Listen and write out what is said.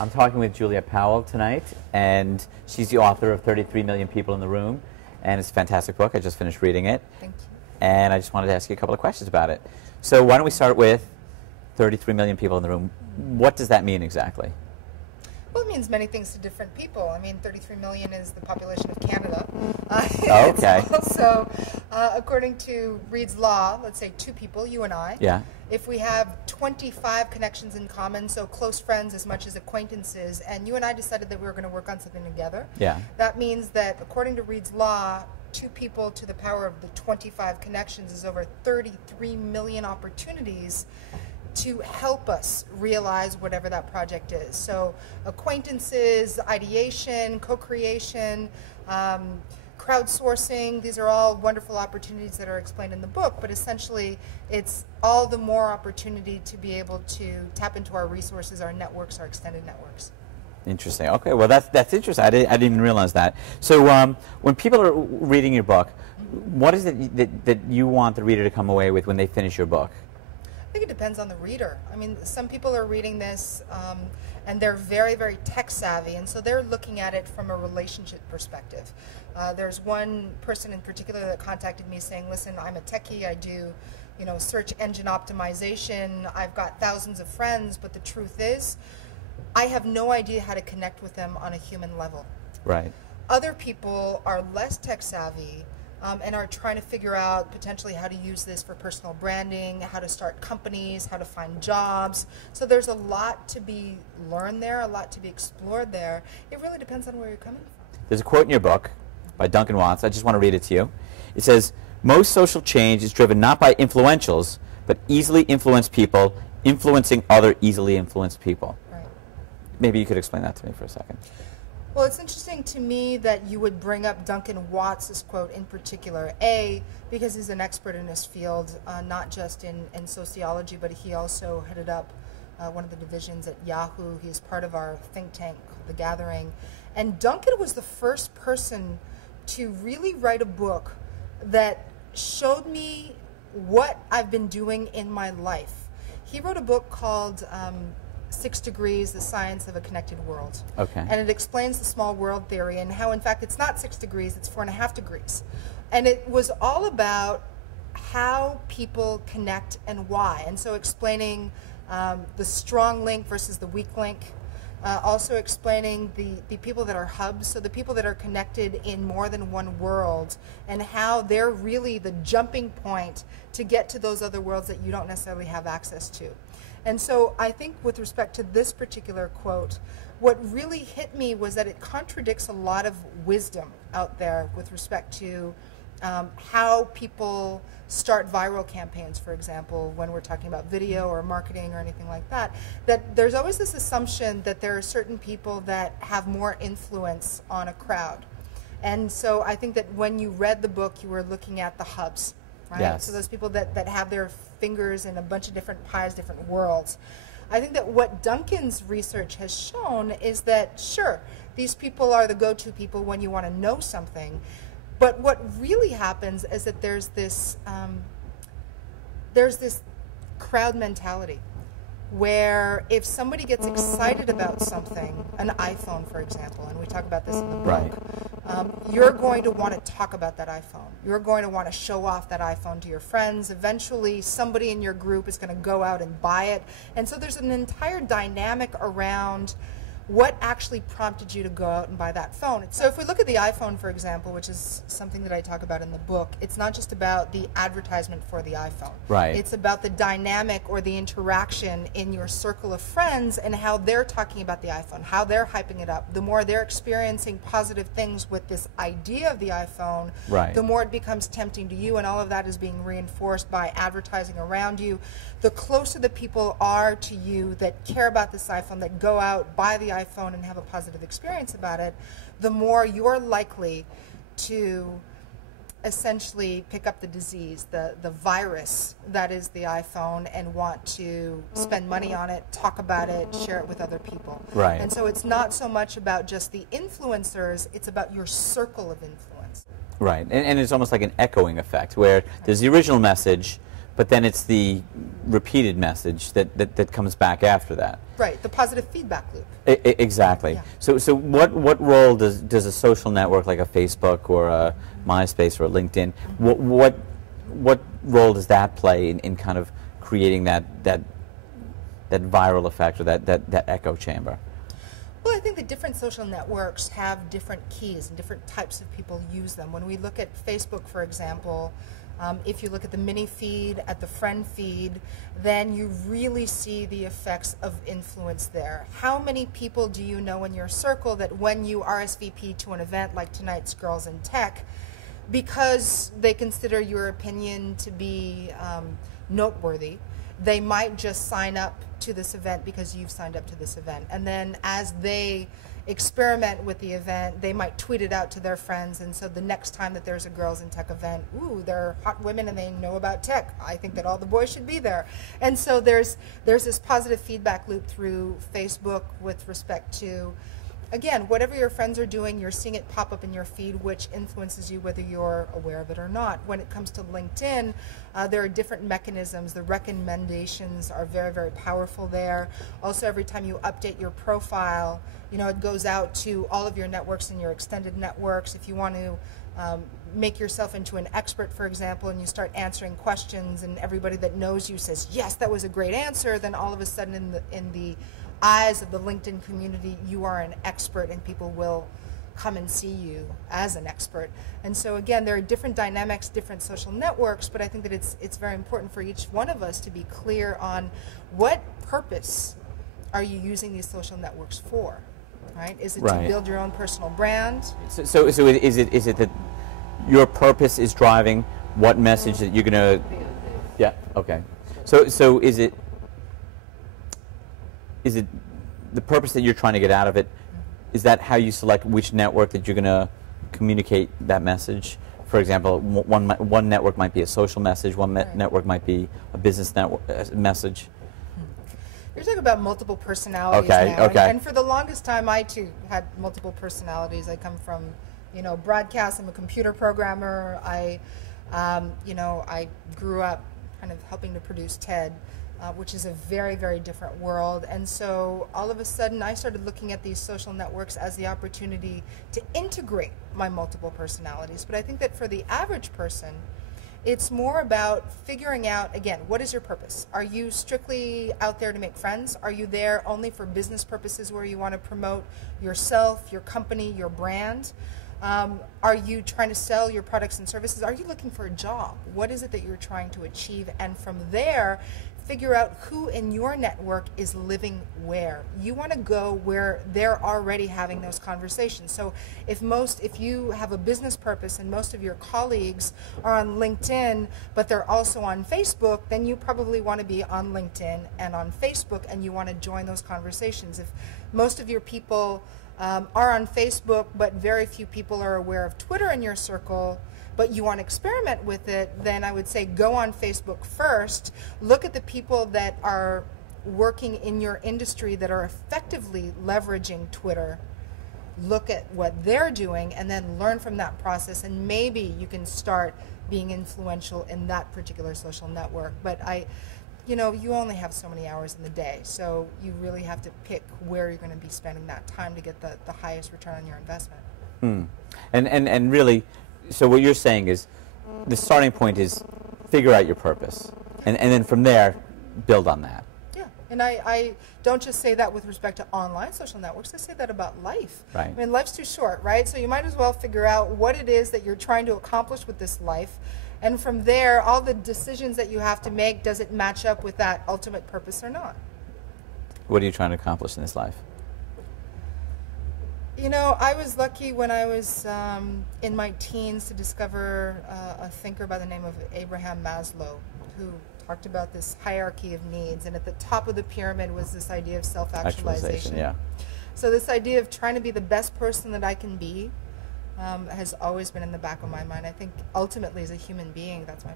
I'm talking with Juliette Powell tonight, and she's the author of 33 Million People in the Room, and it's a fantastic book. I just finished reading it. Thank you. And I just wanted to ask you a couple of questions about it. So why don't we start with 33 million people in the room. What does that mean exactly? Well, it means many things to different people. I mean, 33 million is the population of Canada. Okay. Also, according to Reed's law, let's say two people, you and I. Yeah. If we have 25 connections in common, so close friends as much as acquaintances, and you and I decided that we were going to work on something together, yeah, that means that according to Reed's law, two people to the power of the 25 connections is over 33 million opportunities to help us realize whatever that project is. So acquaintances, ideation, co-creation, crowdsourcing, these are all wonderful opportunities that are explained in the book, but essentially it's all the more opportunity to be able to tap into our resources, our networks, our extended networks. Interesting. Okay, well that's interesting. I didn't even realize that. So when people are reading your book, what is it that you want the reader to come away with when they finish your book? I think it depends on the reader. I mean, some people are reading this and they're very, very tech savvy, and so they're looking at it from a relationship perspective. There's one person in particular that contacted me saying, listen, I'm a techie, I do search engine optimization, I've got thousands of friends, but the truth is, I have no idea how to connect with them on a human level. Right. Other people are less tech savvy and are trying to figure out potentially how to use this for personal branding, how to start companies, how to find jobs. So there's a lot to be learned there, a lot to be explored there. It really depends on where you're coming from. There's a quote in your book by Duncan Watts. I just want to read it to you. It says, "Most social change is driven not by influentials, but easily influenced people influencing other easily influenced people." Right. Maybe you could explain that to me for a second. Well, it's interesting to me that you would bring up Duncan Watts' quote in particular. A, because he's an expert in his field, not just in sociology, but he also headed up one of the divisions at Yahoo. He's part of our think tank, The Gathering. And Duncan was the first person to really write a book that showed me what I've been doing in my life. He wrote a book called 6 Degrees, The Science of a Connected World. Okay. And it explains the small world theory and how, in fact, it's not 6 degrees, it's 4.5 degrees. And it was all about how people connect and why. And so explaining the strong link versus the weak link. Also explaining the people that are hubs, so the people that are connected in more than one world, and how they're really the jumping point to get to those other worlds that you don't necessarily have access to. And so I think with respect to this particular quote, what really hit me was that it contradicts a lot of wisdom out there with respect to how people start viral campaigns, for example, when we're talking about video or marketing or anything like that, that there's always this assumption that there are certain people that have more influence on a crowd. And so I think that when you read the book, you were looking at the hubs, right? Yes. So those people that have their fingers in a bunch of different pies, different worlds. I think that what Duncan's research has shown is that, sure, these people are the go-to people when you want to know something, but what really happens is that there's this crowd mentality where if somebody gets excited about something, an iPhone, for example, and we talk about this in the book, Right. You're going to want to talk about that iPhone. You're going to want to show off that iPhone to your friends. Eventually, somebody in your group is going to go out and buy it. And so there's an entire dynamic around what actually prompted you to go out and buy that phone. So if we look at the iPhone, for example, which is something that I talk about in the book, it's not just about the advertisement for the iPhone. Right. It's about the dynamic or the interaction in your circle of friends and how they're talking about the iPhone, how they're hyping it up. The more they're experiencing positive things with this idea of the iPhone, Right. the more it becomes tempting to you, and all of that is being reinforced by advertising around you. The closer the people are to you that care about this iPhone, that go out, buy the iPhone and have a positive experience about it, the more you're likely to essentially pick up the disease, the virus that is the iPhone, and want to spend money on it, talk about it, share it with other people. Right. And so it's not so much about just the influencers, it's about your circle of influence. Right. And it's almost like an echoing effect where there's the original message, but then it's the repeated message that comes back after that. Right, the positive feedback loop. Exactly. Yeah. So what role does a social network like a Facebook or a MySpace or a LinkedIn, what role does that play in kind of creating that viral effect or that echo chamber? Well, I think the different social networks have different keys and different types of people use them. When we look at Facebook, for example, if you look at the mini feed, at the friend feed, then you really see the effects of influence there. How many people do you know in your circle that when you RSVP to an event like tonight's Girls in Tech, because they consider your opinion to be noteworthy, they might just sign up to this event because you've signed up to this event. And then as they experiment with the event, they might tweet it out to their friends, and so the next time that there's a Girls in Tech event, ooh, they're hot women and they know about tech. I think that all the boys should be there. And so there's this positive feedback loop through Facebook with respect to, again, whatever your friends are doing, you're seeing it pop up in your feed, which influences you whether you're aware of it or not. When it comes to LinkedIn, there are different mechanisms. The recommendations are very, very powerful there. Also, every time you update your profile, it goes out to all of your networks and your extended networks. If you want to make yourself into an expert, for example, and you start answering questions and everybody that knows you says, yes, that was a great answer, then all of a sudden in the eyes of the LinkedIn community, you are an expert and people will come and see you as an expert. And so again, there are different dynamics, different social networks, but I think that it's very important for each one of us to be clear on what purpose are you using these social networks for, right? Is it to build your own personal brand? So is it that your purpose is driving what message that you're going to, yeah, okay. So is it the purpose that you're trying to get out of it? Is that how you select which network that you're going to communicate that message? For example, one network might be a social message, one network might be a business network message. You're talking about multiple personalities now. And for the longest time, I too had multiple personalities. I come from, broadcast. I'm a computer programmer. I grew up kind of helping to produce TED. Which is a very, very different world. And so all of a sudden I started looking at these social networks as the opportunity to integrate my multiple personalities. But I think that for the average person, it's more about figuring out, again, what is your purpose? Are you strictly out there to make friends? Are you there only for business purposes where you want to promote yourself, your company, your brand? Are you trying to sell your products and services? Are you looking for a job? What is it that you're trying to achieve? And from there, figure out who in your network is living where. You want to go where they're already having those conversations. So if you have a business purpose and most of your colleagues are on LinkedIn, but they're also on Facebook, then you probably want to be on LinkedIn and on Facebook, and you want to join those conversations. If most of your people are on Facebook, but very few people are aware of Twitter in your circle, but you want to experiment with it, then I would say go on Facebook first, look at the people that are working in your industry that are effectively leveraging Twitter, look at what they're doing, and then learn from that process, and maybe you can start being influential in that particular social network. But you only have so many hours in the day, so you really have to pick where you're going to be spending that time to get the highest return on your investment. And really, so what you're saying is the starting point is figure out your purpose, and then from there, build on that. Yeah, and I don't just say that with respect to online social networks. I say that about life. Right. I mean, life's too short, right? So you might as well figure out what it is that you're trying to accomplish with this life, and from there, all the decisions that you have to make, does it match up with that ultimate purpose or not? What are you trying to accomplish in this life? I was lucky when I was in my teens to discover a thinker by the name of Abraham Maslow, who talked about this hierarchy of needs, and at the top of the pyramid was this idea of self-actualization. Yeah. So this idea of trying to be the best person that I can be has always been in the back of my mind. I think ultimately as a human being, that's my